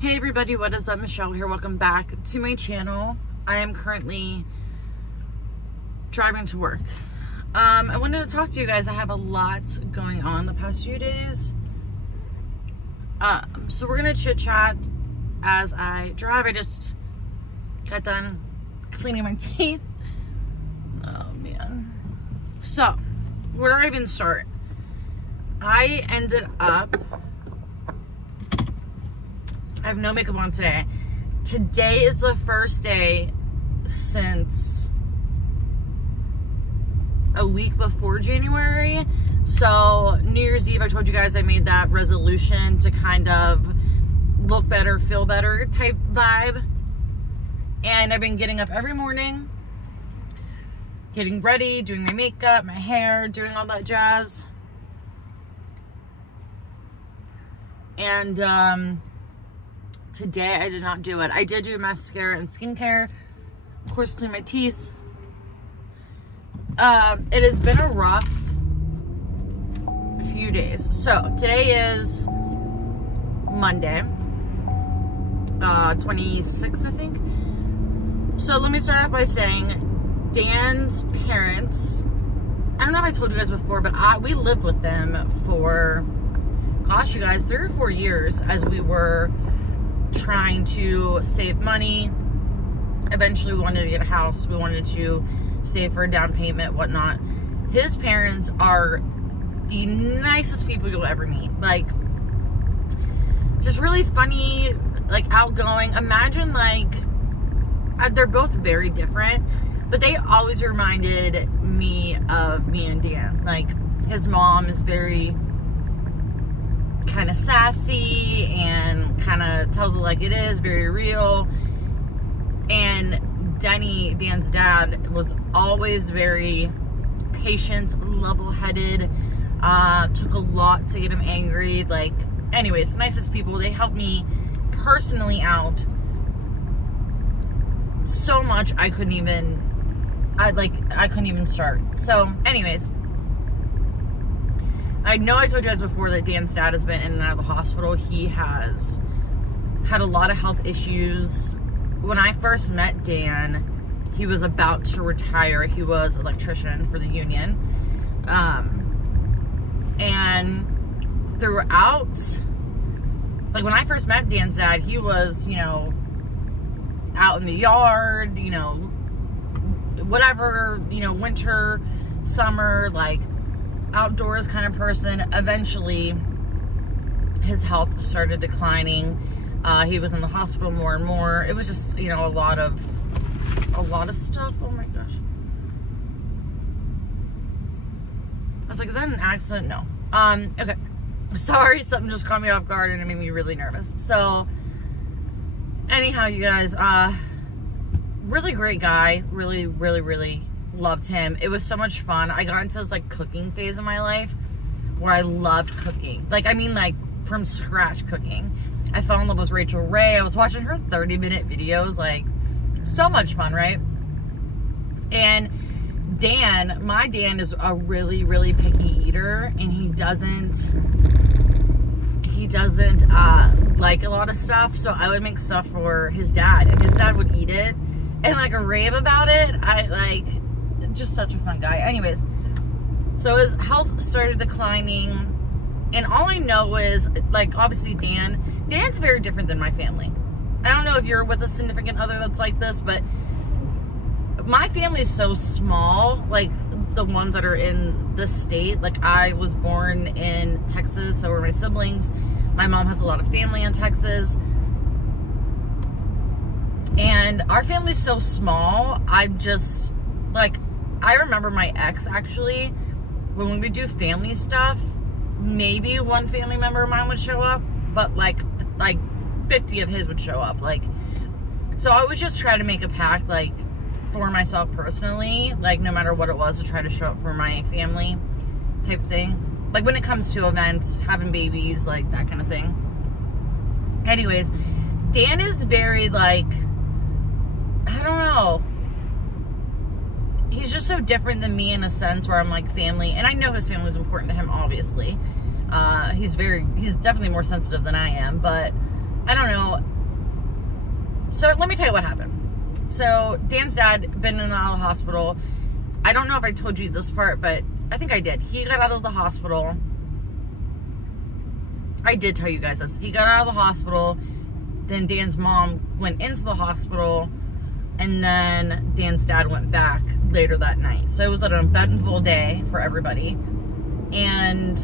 Hey everybody, what is up? Michelle here. Welcome back to my channel. I am currently driving to work. I wanted to talk to you guys. I have a lot going on the past few days. So we're gonna chit chat as I drive. I just got done cleaning my teeth. Oh man. So, where do I even start? I ended up, I have no makeup on today. Today is the first day since a week before January. So New Year's Eve, I told you guys I made that resolution to kind of look better, feel better type vibe. And I've been getting up every morning, getting ready, doing my makeup, my hair, doing all that jazz. And today I did not do it. I did do mascara and skincare. Of course, clean my teeth. It has been a rough few days. So today is Monday, 26th, I think. So let me start off by saying Dan's parents, I don't know if I told you guys before, but we lived with them for, gosh, you guys, 3 or 4 years as we were trying to save money. Eventually we wanted to get a house. We wanted to save for a down payment, whatnot. His parents are the nicest people you'll ever meet. Like, just really funny, like outgoing. Imagine, like, they're both very different, but they always reminded me of me and Dan. Like, his mom is very kind of sassy and kind of tells it like it is, very real. And Denny, Dan's dad, was always very patient, level-headed, took a lot to get him angry. Like, anyways, nicest people. They helped me personally out so much I couldn't even start. So anyways, I know I told you guys before that Dan's dad has been in and out of the hospital. He has had a lot of health issues. When I first met Dan, he was about to retire. He was an electrician for the union. And throughout, like when I first met Dan's dad, he was, you know, out in the yard, you know, whatever, you know, winter, summer, like outdoors kind of person. Eventually his health started declining. He was in the hospital more and more. It was just, you know, a lot of stuff. Oh my gosh. I was like, is that an accident? No. Okay. Sorry, something just caught me off guard and it made me really nervous. So anyhow, you guys, really great guy. Really, really, really loved him. It was so much fun. I got into this like cooking phase in my life where I loved cooking. Like, I mean, like from scratch cooking. I fell in love with Rachel Ray. I was watching her 30-minute videos. Like, so much fun, right? And Dan, my Dan is a really, really picky eater, and he doesn't like a lot of stuff. So I would make stuff for his dad, and his dad would eat it and like rave about it. Just such a fun guy. Anyways, so his health started declining, and all I know is, like, obviously Dan's very different than my family. I don't know if you're with a significant other that's like this, but my family is so small, like the ones that are in the state. Like, I was born in Texas, so were my siblings. My mom has a lot of family in Texas. And our family's so small, I remember my ex, actually, when we would do family stuff, maybe one family member of mine would show up, but like 50 of his would show up. Like, so I would just try to make a pact, like, for myself personally, like, no matter what it was, to try to show up for my family type thing. Like, when it comes to events, having babies, like, that kind of thing. Anyways, Dan is very, like, I don't know. He's just so different than me in a sense where I'm like family, and I know his family is important to him, obviously. He's definitely more sensitive than I am, but I don't know. So let me tell you what happened. So Dan's dad been in and out of the hospital. I don't know if I told you this part, but I think I did. He got out of the hospital. I did tell you guys this. He got out of the hospital. Then Dan's mom went into the hospital. And then Dan's dad went back later that night. So it was an eventful day for everybody. And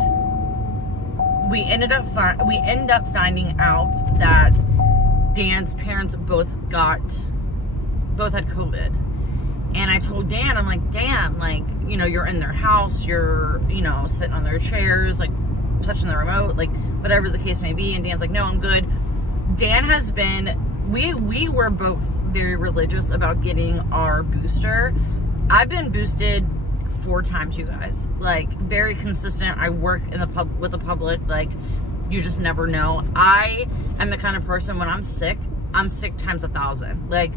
we ended up finding out that Dan's parents both had COVID. And I told Dan, I'm like, Dan, like, you know, you're in their house, you're, you know, sitting on their chairs, like touching the remote, like whatever the case may be. And Dan's like, no, I'm good. Dan has been, we were both very religious about getting our booster. I've been boosted 4 times, you guys. Like, very consistent. I work in the with the public. Like, you just never know. I am the kind of person, when I'm sick times 1,000. Like,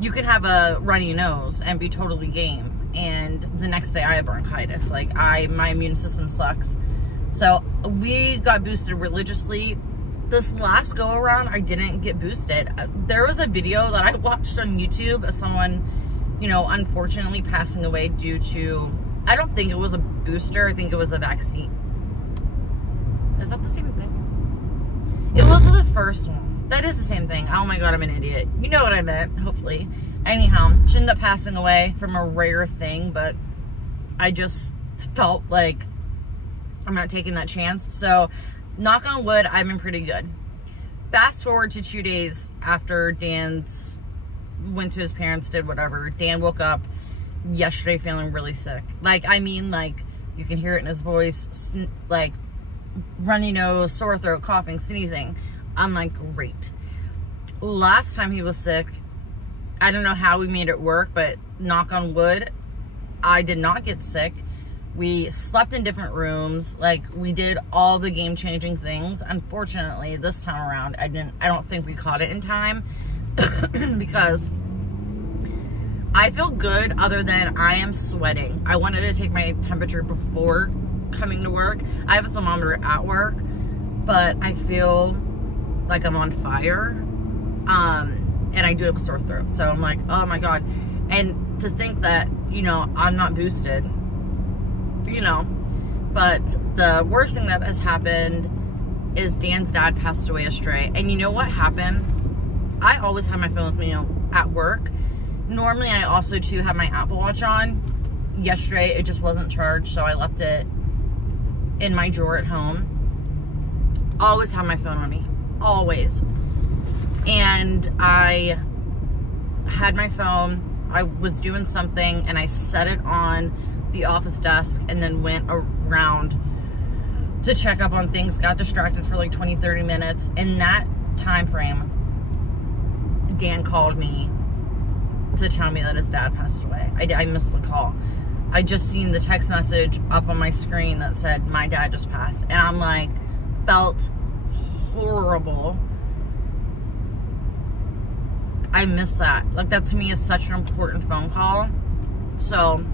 you can have a runny nose and be totally game, and the next day I have bronchitis. Like, my immune system sucks. So we got boosted religiously. This last go around, I didn't get boosted. There was a video that I watched on YouTube of someone, you know, unfortunately passing away due to, I don't think it was a booster, I think it was a vaccine. Is that the same thing? It was the first one. That is the same thing. Oh my God, I'm an idiot. You know what I meant, hopefully. Anyhow, she ended up passing away from a rare thing, but I just felt like I'm not taking that chance. So, knock on wood, I've been pretty good. Fast forward to 2 days after Dan's went to his parents, did whatever. Dan woke up yesterday feeling really sick. Like, I mean, like, you can hear it in his voice, like, runny nose, sore throat, coughing, sneezing. I'm like, great. Last time he was sick, I don't know how we made it work, but knock on wood, I did not get sick. We slept in different rooms. Like, we did all the game-changing things. Unfortunately, this time around, I don't think we caught it in time because I feel good other than I am sweating. I wanted to take my temperature before coming to work. I have a thermometer at work, but I feel like I'm on fire. And I do have a sore throat. So I'm like, oh my God. And to think that, you know, I'm not boosted, you know, but the worst thing that has happened is Dan's dad passed away yesterday. And you know what happened? I always have my phone with me, you know, at work. Normally I also too have my Apple Watch on. Yesterday it just wasn't charged, so I left it in my drawer at home. Always have my phone on me, always. And I had my phone, I was doing something, and I set it on the office desk and then went around to check up on things, got distracted for like 20-30 minutes. In that time frame, Dan called me to tell me that his dad passed away. I missed the call. I just seen the text message up on my screen that said my dad just passed, and I'm like, felt horrible. I miss that. Like, that to me is such an important phone call. So,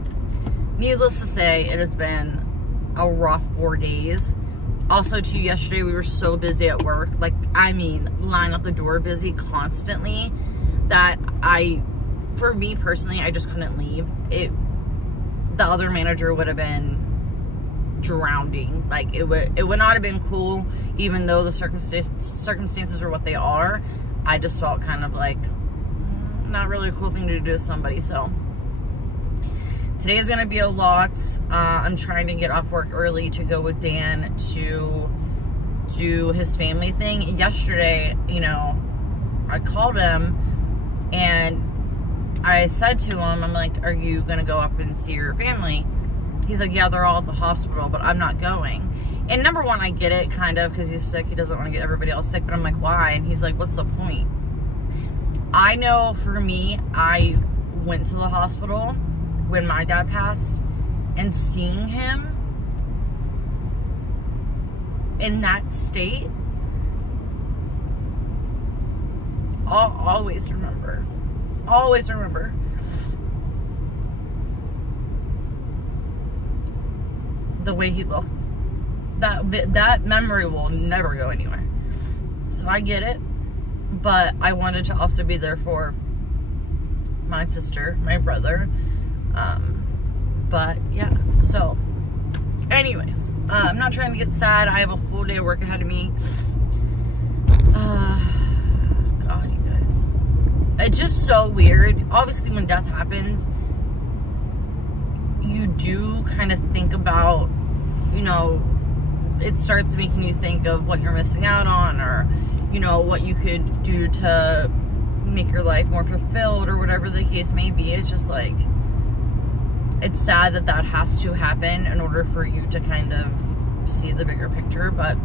needless to say, it has been a rough 4 days. Also, too, yesterday we were so busy at work. Like, I mean, line up the door busy constantly that for me personally, I just couldn't leave. The other manager would have been drowning. Like, it would not have been cool, even though the circumstances are what they are. I just felt kind of like not really a cool thing to do to somebody. So today is going to be a lot. I'm trying to get off work early to go with Dan to do his family thing. Yesterday, you know, I called him and I said to him, I'm like, are you going to go up and see your family? He's like, yeah, they're all at the hospital, but I'm not going. And number one, I get it, kind of, because he's sick. He doesn't want to get everybody else sick. But I'm like, why? And he's like, what's the point? I know for me, I went to the hospital when my dad passed, and seeing him in that state, I'll always remember. Always remember. The way he looked. That memory will never go anywhere. So I get it. but I wanted to also be there for my sister, my brother. But yeah, so anyways, I'm not trying to get sad. I have a full day of work ahead of me. God, you guys, it's just so weird. Obviously, when death happens, you do kind of think about, you know, it starts making you think of what you're missing out on, or, you know, what you could do to make your life more fulfilled, or whatever the case may be. It's just like, it's sad that that has to happen in order for you to kind of see the bigger picture. But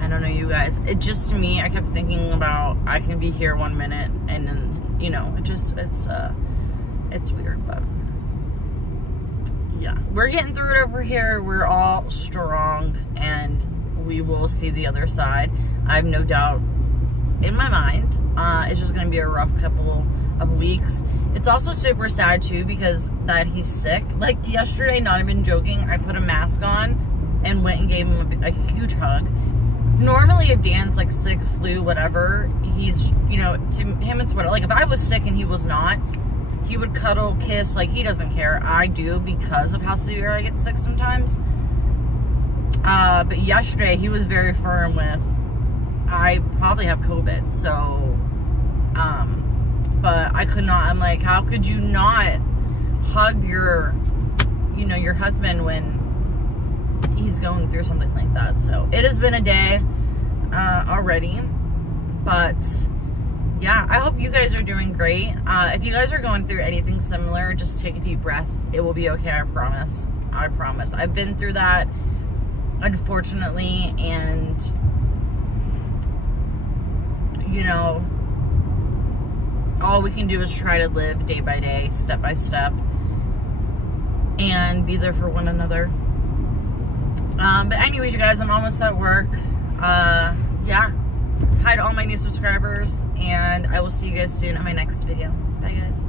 I don't know, you guys, it just, to me, I kept thinking about, I can be here 1 minute and then, you know, it just, it's weird. But yeah, we're getting through it over here. We're all strong, and we will see the other side. I have no doubt in my mind. It's just gonna be a rough couple of weeks. It's also super sad too, because that he's sick. Like yesterday, not even joking, I put a mask on and went and gave him a huge hug. Normally, if Dan's like sick, flu, whatever, he's, you know, to him it's whatever. Like if I was sick and he was not, he would cuddle, kiss, like he doesn't care. I do, because of how severe I get sick sometimes. But yesterday he was very firm with, I probably have COVID, so, but I could not, I'm like, how could you not hug your, you know, your husband when he's going through something like that? So it has been a day, already, but yeah, I hope you guys are doing great. If you guys are going through anything similar, just take a deep breath. It will be okay, I promise. I promise. I've been through that, unfortunately, and, you know, all we can do is try to live day by day, step by step, and be there for one another. But anyways, you guys, I'm almost at work. Yeah. Hi to all my new subscribers, and I will see you guys soon in my next video. Bye, guys.